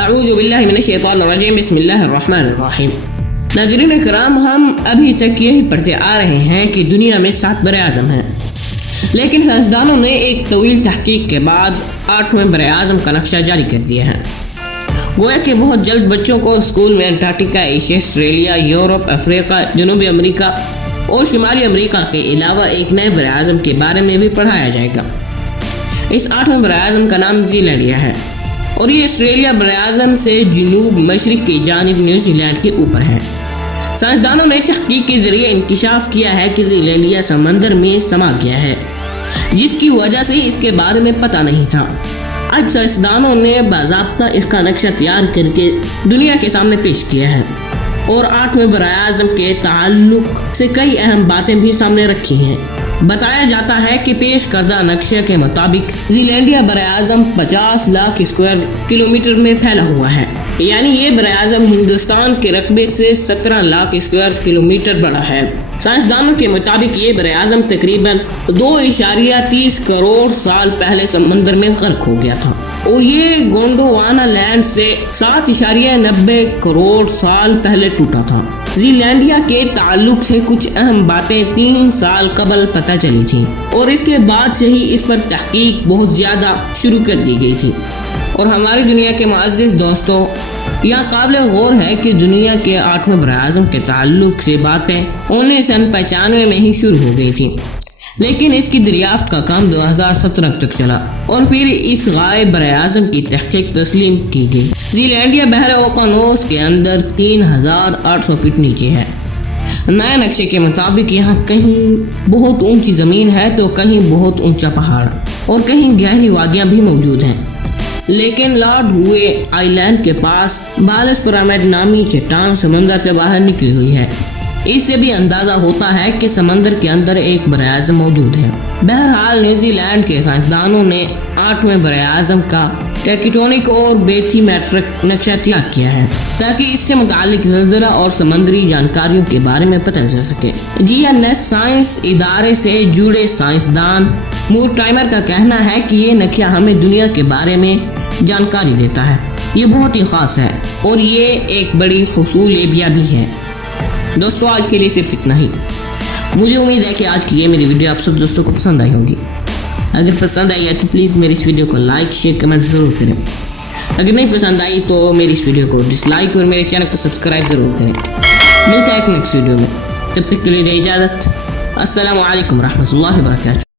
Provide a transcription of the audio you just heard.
اعوذ باللہ من الشیطان الرجیم بسم اللہ الرحمن الرحیم۔ ناظرین کرام، ہم ابھی تک یہی پڑھتے آ رہے ہیں کہ دنیا میں 7 براعظم ہیں، لیکن سائنسدانوں نے ایک طویل تحقیق کے بعد 8ویں براعظم کا نقشہ جاری کر دیا ہے۔ گویا کہ بہت جلد بچوں کو اسکول میں انٹارکٹیکا، ایشیا، آسٹریلیا، یورپ، افریقہ، جنوبی امریکہ اور شمالی امریکہ کے علاوہ ایک نئے براعظم کے بارے میں بھی پڑھایا جائے گا۔ اس 8ویں براعظم کا نام نیوزی لینڈیا ہے اور یہ آسٹریلیا براعظم سے جنوب مشرق کی جانب نیوزی لینڈ کے اوپر ہے۔ سائنسدانوں نے تحقیق کے ذریعے انکشاف کیا ہے کہ نیوزی لینڈیا سمندر میں سما گیا ہے، جس کی وجہ سے اس کے بارے میں پتہ نہیں تھا۔ اب سائنسدانوں نے باضابطہ اس کا نقشہ تیار کر کے دنیا کے سامنے پیش کیا ہے اور 8ویں براعظم کے تعلق سے کئی اہم باتیں بھی سامنے رکھی ہیں۔ بتایا جاتا ہے کہ پیش کردہ نقشے کے مطابق نیوزی لینڈیا براعظم 50 لاکھ اسکوائر کلومیٹر میں پھیلا ہوا ہے، یعنی یہ براعظم ہندوستان کے رقبے سے 17 لاکھ اسکوائر کلومیٹر بڑا ہے۔ سائنسدانوں کے مطابق یہ براعظم تقریباً 2.30 کروڑ سال پہلے سمندر میں غرق ہو گیا تھا اور یہ گونڈوانا لینڈ سے 7.90 کروڑ سال پہلے ٹوٹا تھا۔ نیوزی لینڈیا کے تعلق سے کچھ اہم باتیں 3 سال قبل پتہ چلی تھیں اور اس کے بعد سے ہی اس پر تحقیق بہت زیادہ شروع کر دی گئی تھی۔ اور ہماری دنیا کے معزز دوستوں، یہاں قابل غور ہے کہ دنیا کے 8ویں براعظم کے تعلق سے باتیں 1995 میں ہی شروع ہو گئی تھیں، لیکن اس کی دریافت کا کام 2017 تک چلا اور پھر اس غائب براعظم کی تحقیق تسلیم کی گئی۔ نیوزی لینڈیا بحر اوقیانوس کے اندر 3800 فٹ نیچے ہے۔ نئے نقشے کے مطابق یہاں کہیں بہت اونچی زمین ہے تو کہیں بہت اونچا پہاڑ اور کہیں گہری وادیاں بھی موجود ہیں، لیکن لارڈ ہوئے آئی لینڈ کے پاس بالس پیرامڈ نامی چٹان سمندر سے باہر نکلی ہوئی ہے۔ اس سے بھی اندازہ ہوتا ہے کہ سمندر کے اندر ایک براعظم موجود ہے۔ بہرحال نیوزی لینڈ کے سائنسدانوں نے 8ویں براعظم کا ٹیکٹونک اور بیتھی میٹرک نقشہ تیار کیا ہے تاکہ اس سے متعلق زلزلہ اور سمندری جانکاریوں کے بارے میں پتہ چل سکے۔ GNS سائنس ادارے سے جڑے سائنسدان مورٹائمر کا کہنا ہے کہ یہ نقشہ ہمیں دنیا کے بارے میں جانکاری دیتا ہے۔ یہ بہت ہی خاص ہے اور یہ ایک بڑی حصولیابی بھی ہے۔ دوستو، آج کے لیے صرف اتنا ہی۔ مجھے امید ہے کہ آج کی یہ میری ویڈیو آپ سب دوستوں کو پسند آئی ہوگی۔ اگر پسند آئی ہے تو پلیز میری اس ویڈیو کو لائک، شیئر، کمنٹ ضرور کریں۔ اگر نہیں پسند آئی تو میری اس ویڈیو کو ڈس لائک اور میرے چینل کو سبسکرائب ضرور کریں۔ ملتا ہے ایک نیکسٹ ویڈیو میں، تب تک کے لیے اجازت۔ السلام علیکم ورحمۃ اللہ وبرکاتہ۔